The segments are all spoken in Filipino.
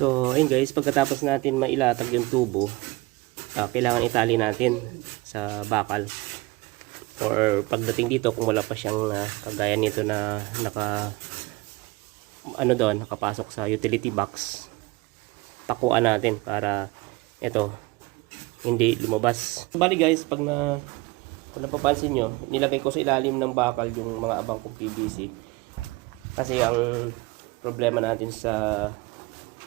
So, ayun guys, pagkatapos natin mailatag yung tubo, kailangan itali natin sa bakal. Or pagdating dito, kung wala pa siyang kagaya nito na nakapasok sa utility box, takuan natin para ito hindi lumabas. Bali guys, kung napapansin nyo, nilagay ko sa ilalim ng bakal yung mga abang kong PVC. Kasi ang problema natin sa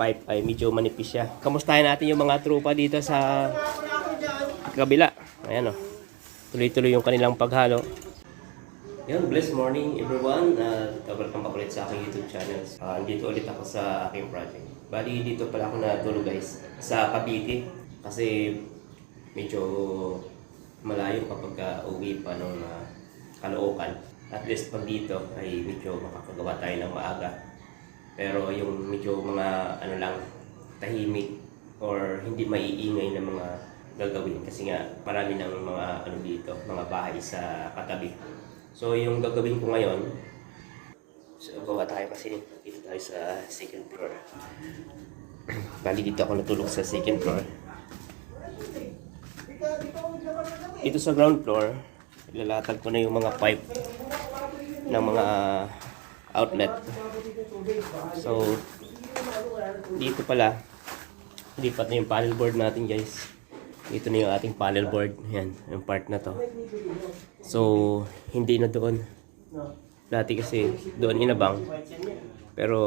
pipe ay medyo manipis siya. Kamustahin natin yung mga trupa dito sa kabila. Ayan o. Tuloy-tuloy yung kanilang paghalo. Yan, blessed morning everyone. Welcome back ulit sa aking YouTube channel. Dito ulit ako sa aking project. Bali, dito pala ako natulog guys. Sa Cavite. Kasi medyo malayo kapag uwi pa ng Caloocan. At least pag dito ay medyo makakagawa tayo ng maaga. Pero yung medyo mga tahimik or hindi maiingay na mga gagawin kasi nga marami ng mga dito, mga bahay sa katabi. So yung gagawin ko ngayon, gawa tayo kasi dito tayo sa second floor. Bali dito ako natulog sa second floor. Dito sa ground floor, ilalatag ko na yung mga pipe ng mga outlet. So dito pala lipat na yung panel board natin guys. Dito na yung ating panel board. Yan, yung part na to. So hindi na doon. Dati kasi doon inabang. Pero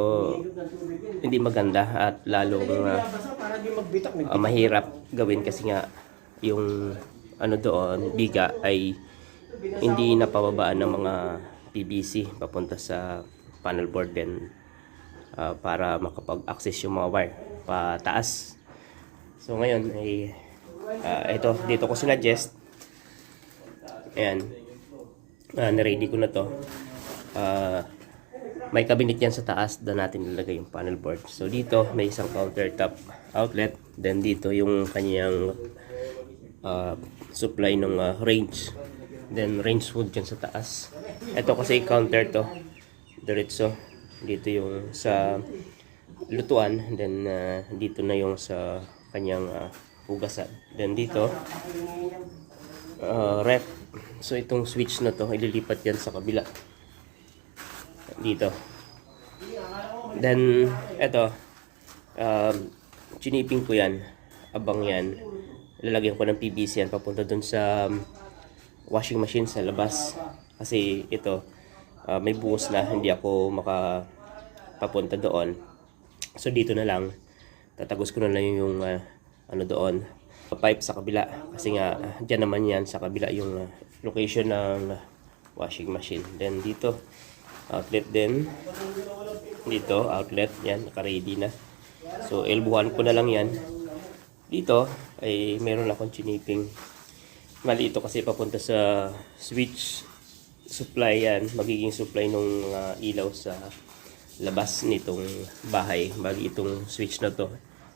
hindi maganda at lalong mahirap gawin kasi nga yung doon biga ay hindi napababaan ng mga PVC papunta sa panel board din para makapag-access yung mga wire pataas. So ngayon ay dito ko sinuggest. Ayan, na-ready ko na to. May cabinet yan sa taas doon natin nilagay yung panel board. So dito may isang countertop outlet, then dito yung kanyang supply ng range, then range hood dyan sa taas. Ito kasi counter to diretso dito yung sa lutuan, then dito na yung sa kanyang hugasan, then dito ref. So itong switch na to ililipat yan sa kabila dito. Then ito chiniping ko yan, abang yan, lalagyan ko ng PVC yan papunta dun sa washing machine sa labas kasi ito may buhos na hindi ako makapapunta doon. So dito na lang tatagos ko na lang yung doon pipe sa kabila kasi nga dyan naman yan sa kabila yung location ng washing machine. Then dito outlet din, dito outlet yan, naka-ready na. So elbuhan ko na lang yan. Dito ay meron akong chiniping. Mali ito kasi papunta sa switch supply yan, magiging supply nung ilaw sa labas nitong bahay. Bali itong switch na to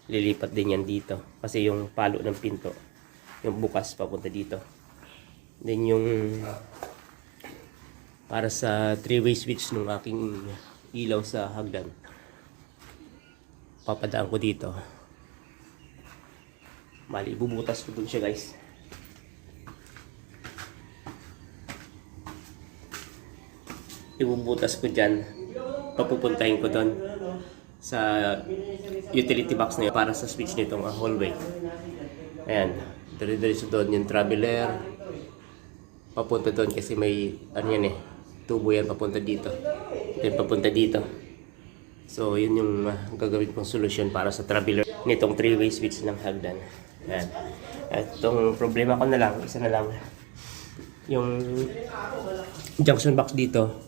lilipat din yan dito kasi yung palo ng pinto yung bukas papunta dito. Then yung para sa 3-way switch ng aking ilaw sa hagdan, papadaan ko dito. Mali, bubutas ko dun siya guys. Ibubutas ko dyan, papupuntahin ko doon sa utility box na yun para sa switch nitong hallway. Ayan, dire-diretso doon yung traveler papunta doon kasi may yan tubo yan papunta dito, then papunta dito. So yun yung gagawin kong solusyon para sa traveler nitong 3-way switch ng hagdan. Ayan. At itong problema ko na lang, isa na lang, yung junction box dito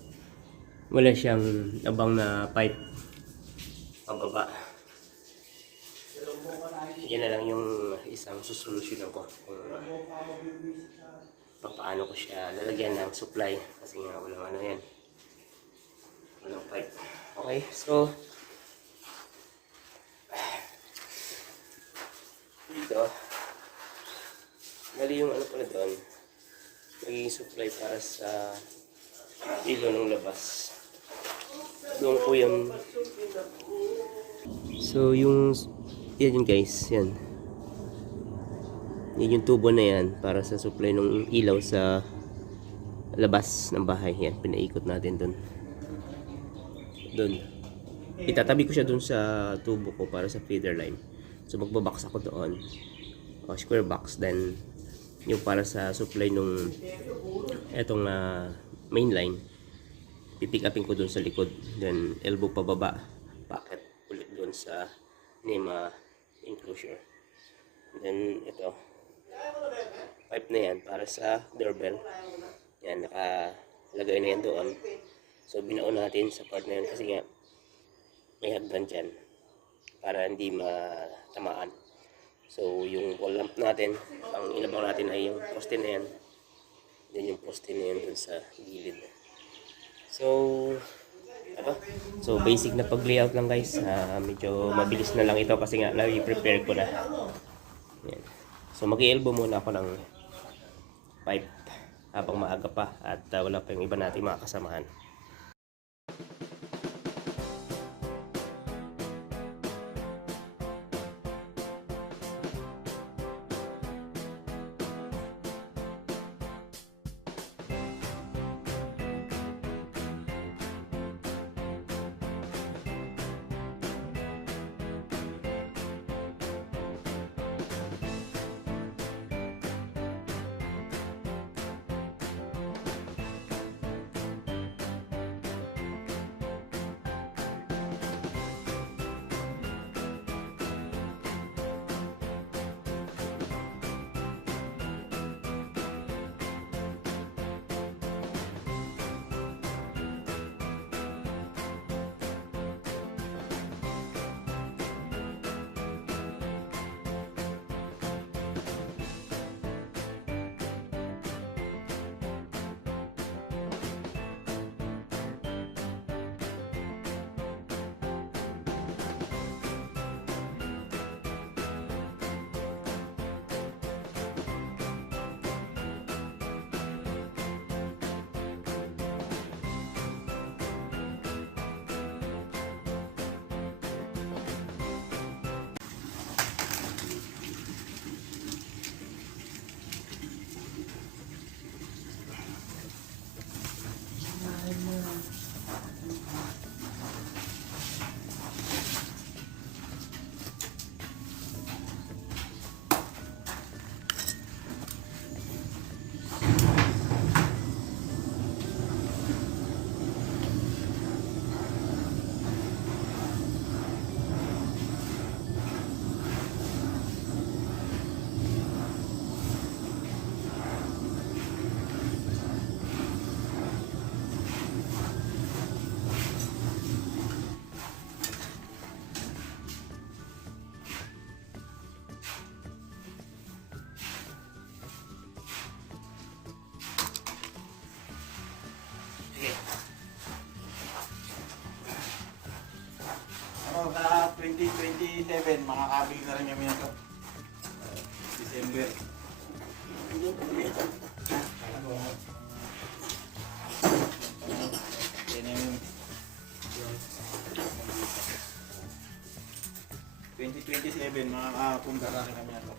wala siyang abang na pipe pababa. Yan na lang yung isang susolusyon ko kung paano ko siya lalagyan ng supply kasi nga walang yan, walang pipe. Okay, so dito gali yung pala doon, magiging supply para sa ilo ng labas. Doon ko yung So yung yan yun guys, yan. Yan yung tubo na yan para sa supply ng ilaw sa labas ng bahay. Yan, pinaikot natin dun. Dun. Itatabi ko siya dun sa tubo ko para sa feeder line. So magbabox ako doon. O square box. Then yung para sa supply nung etong main line, pipick upin ko dun sa likod. Then elbow pababa. Packet ulit dun sa NEMA enclosure. Then ito, pipe na yan para sa doorbell. Yan, nakalagay na yan doon. So binaon natin sa part na yan kasi nga may hagdan dyan para hindi matamaan. So yung wall lamp natin, ang inabang natin ay yung poste na yan. Then yung poste na yan dun sa gilid. So So basic na pag layout lang guys. Medyo mabilis na lang ito kasi nga na-prepare ko na. Yan. So mag-i-elbow muna ako ng pipe habang maaga pa at wala pa yung iba nating mga kasamahan. Sa 2027, makakabili na rin kami nito. December. Yan yung 2027, makakapunta na rin kami nito.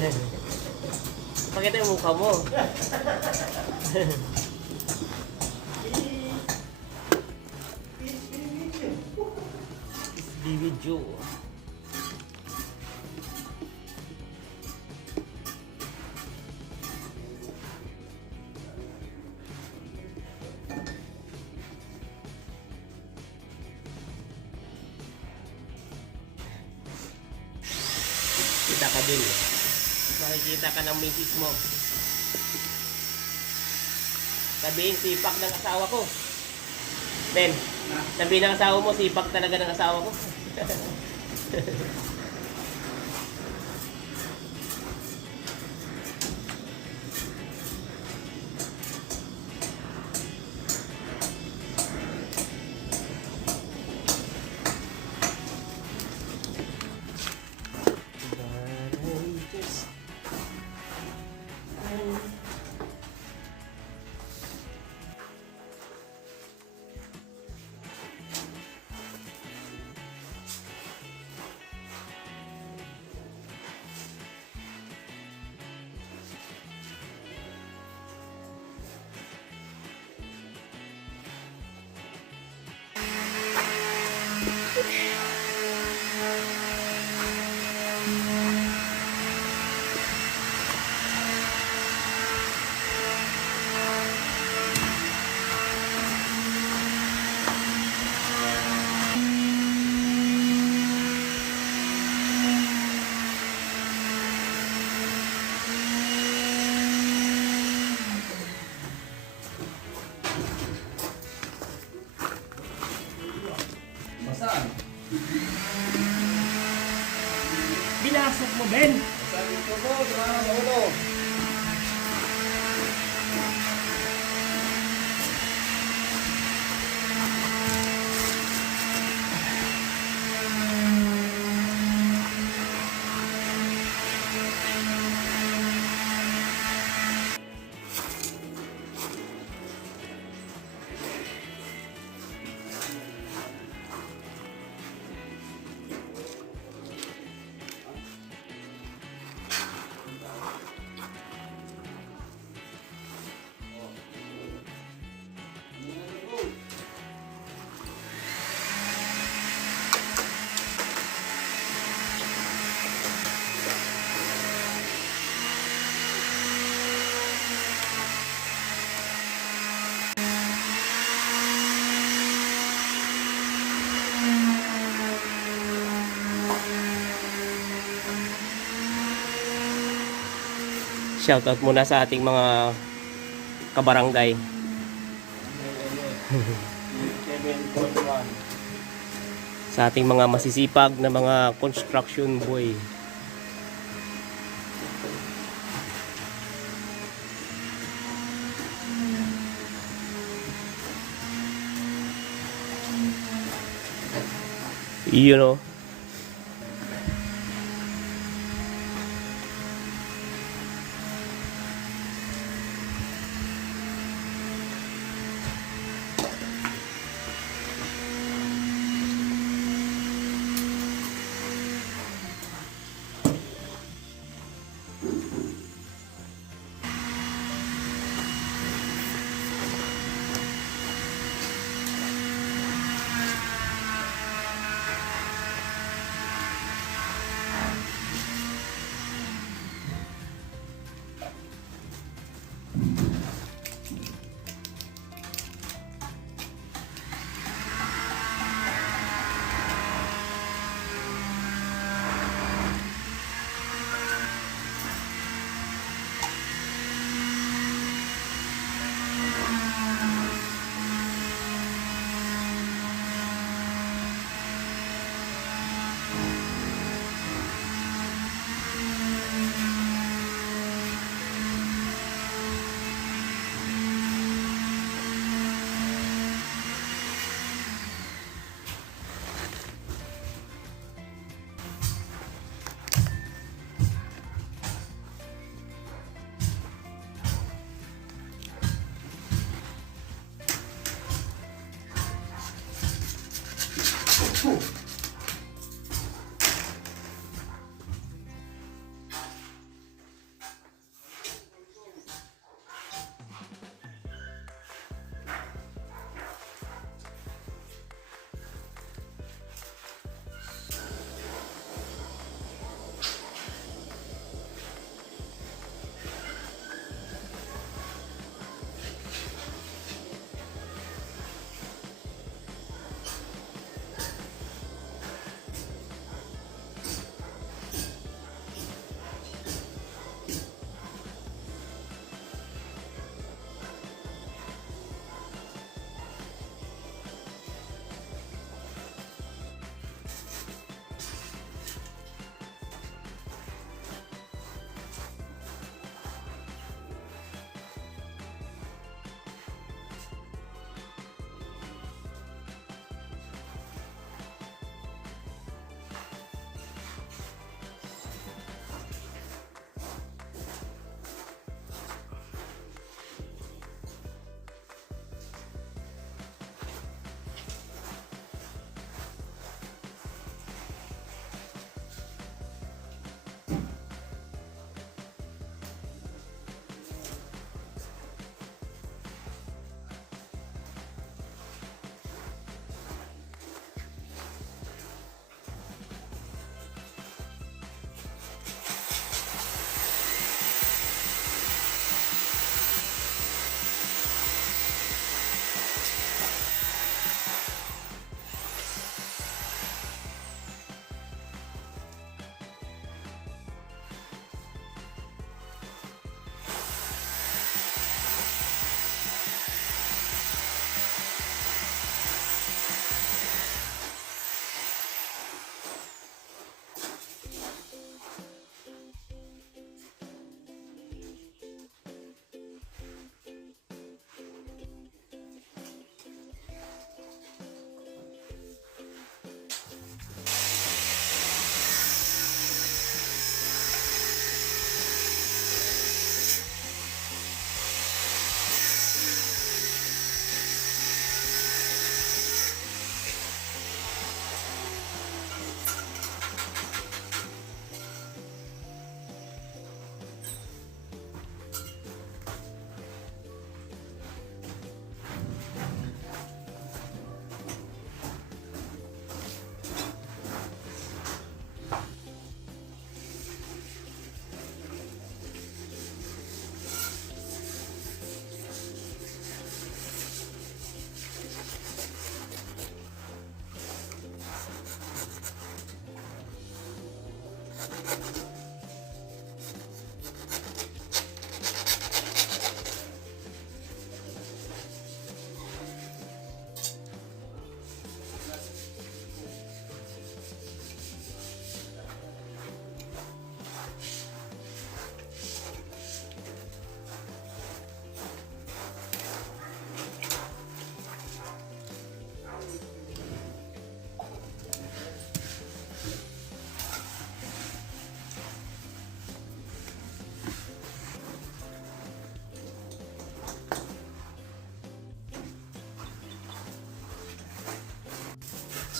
Pakita yung mukha mo. Video. Kita ka din. Makikita ka ng misis mo. Sabihin, sipak ng asawa ko. Ben, sabihin ng asawa mo, sipak talaga ng asawa ko. Saan? Binasok mo, Ben! Sabi ko po, sa ulo. Shoutout muna sa ating mga kabarangay. 7.1. Sa ating mga masisipag na mga construction boy. You know.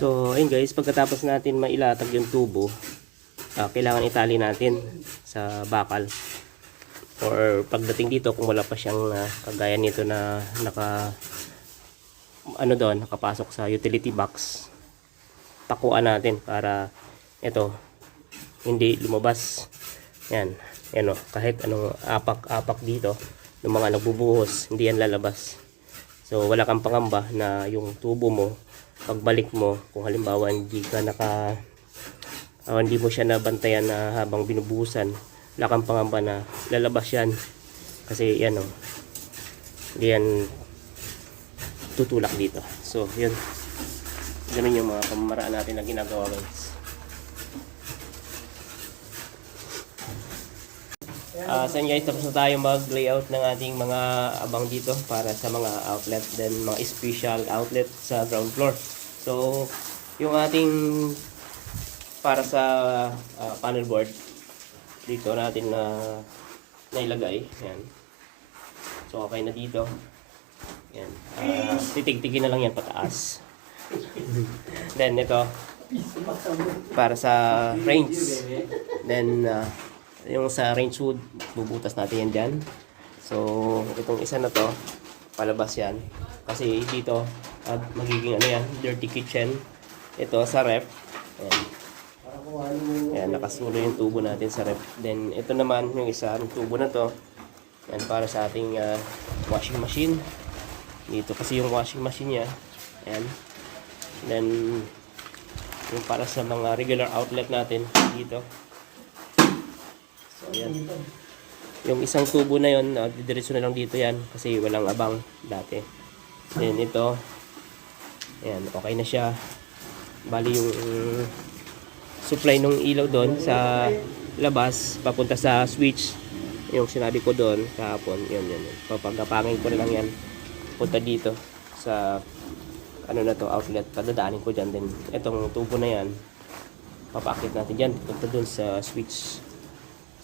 So, ayun guys, pagkatapos natin mailatag yung tubo, kailangan itali natin sa bakal. Or pagdating dito, kung wala pa siyang kagaya nito na nakapasok sa utility box, takuan natin para ito hindi lumabas. Yan, yan o, kahit anong apak-apak dito ng mga nagbubuhos, hindi yan lalabas. So wala kang pangamba na yung tubo mo, pagbalik mo, kung halimbawa hindi mo siya nabantayan na habang binubuhusan, wala kang pangamba na lalabas yan. Kasi yan o, hindi yan tutulak dito. So yun, ganun yung mga pamamaraan natin na ginagawa guys. So guys, tapos na tayo mag-layout ng ating mga abang dito para sa mga outlet, then mga special outlet sa ground floor. So yung ating para sa panel board dito natin na nailagay, yan. So okay na dito. Yan. Titig-tigin na lang yan pataas. Then ito para sa range. Then yung sa range wood, bubutas natin yan dyan. So itong isa na to, palabas yan. Kasi dito magiging yan, dirty kitchen. Ito sa ref. Ayan. Ayan, nakasulo yung tubo natin sa ref. Then ito naman yung isa, yung tubo na to, yan para sa ating washing machine. Dito kasi yung washing machine niya. Ayan. Then yung para sa mga regular outlet natin dito. So yan. Yung isang tubo na yon, didiretso na lang dito yan kasi walang abang dati. Then ito, ayan, okay na siya. Bali yung supply ng ilaw doon sa labas papunta sa switch, yung sinabi ko doon kahapon, yun. Papagapangin ko na lang yan punta dito sa ano na to, outlet. Padadaanin ko dyan. Then itong tubo na yan, papakit natin dyan punta doon sa switch.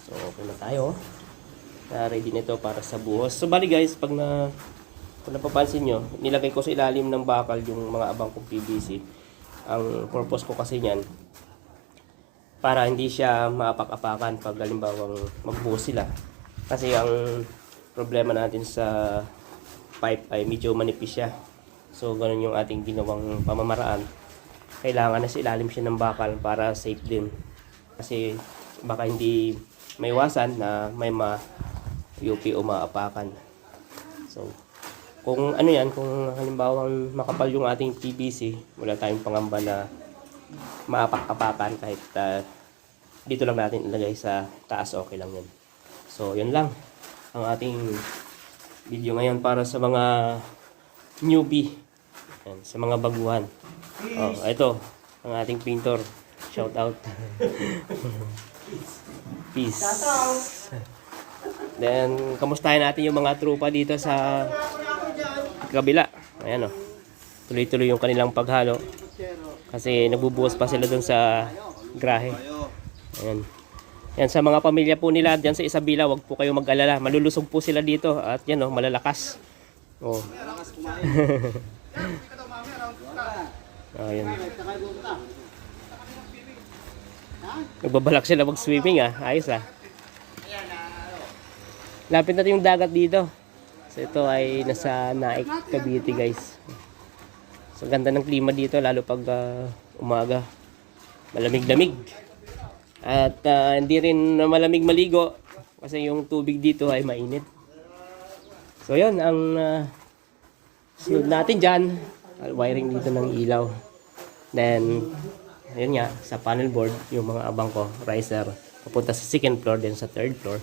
So okay na tayo, ready nito para sa buhos. So bali guys, kung napapansin nyo, nilagay ko sa ilalim ng bakal yung mga abang kong PVC. Ang purpose ko kasi nyan, para hindi siya maapak-apakan pag halimbawang magbuhos sila. Kasi ang problema natin sa pipe ay medyo manipis siya. So ganun yung ating ginawang pamamaraan. Kailangan na sa ilalim siya ng bakal para safe din. Kasi baka hindi maiwasan na may UP o maapakan. So kung ano yan, kung halimbawang makapal yung ating PVC, wala tayong pangamba na maapak-apakan kahit dito lang natin ilagay sa taas, okay lang yun. So yun lang ang ating video ngayon para sa mga newbie. Yan, sa mga baguhan. Ito ang ating painter. Shout out. Peace. Then kamustahin natin yung mga trupa dito sa kabila. Ayan o. Tuloy-tuloy yung kanilang paghalo. Kasi nagbubuhos pa sila dun sa grahe. Ayan. Yan, sa mga pamilya po nila dyan sa Isabela, wag po kayo mag-alala. Malulusog po sila dito. At yan o, malalakas. Oh. Ayan. Nagbabalak sila mag-swimming ayos Lapit natin yung dagat dito. So ito ay nasa Naik, Cavite guys. So ganda ng klima dito lalo pag umaga. Malamig-lamig. At hindi rin malamig maligo kasi yung tubig dito ay mainit. So yun ang sunod natin dyan. Wiring dito ng ilaw. Then ayun nga, sa panel board yung mga abang ko, riser, papunta sa second floor then sa third floor.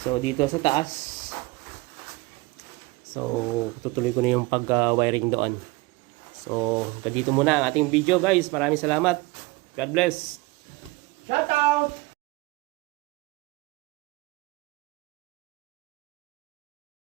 So dito sa taas, so tutuloy ko na yung pag-wiring doon. So dito muna ang ating video guys. Maraming salamat. God bless. Shout out!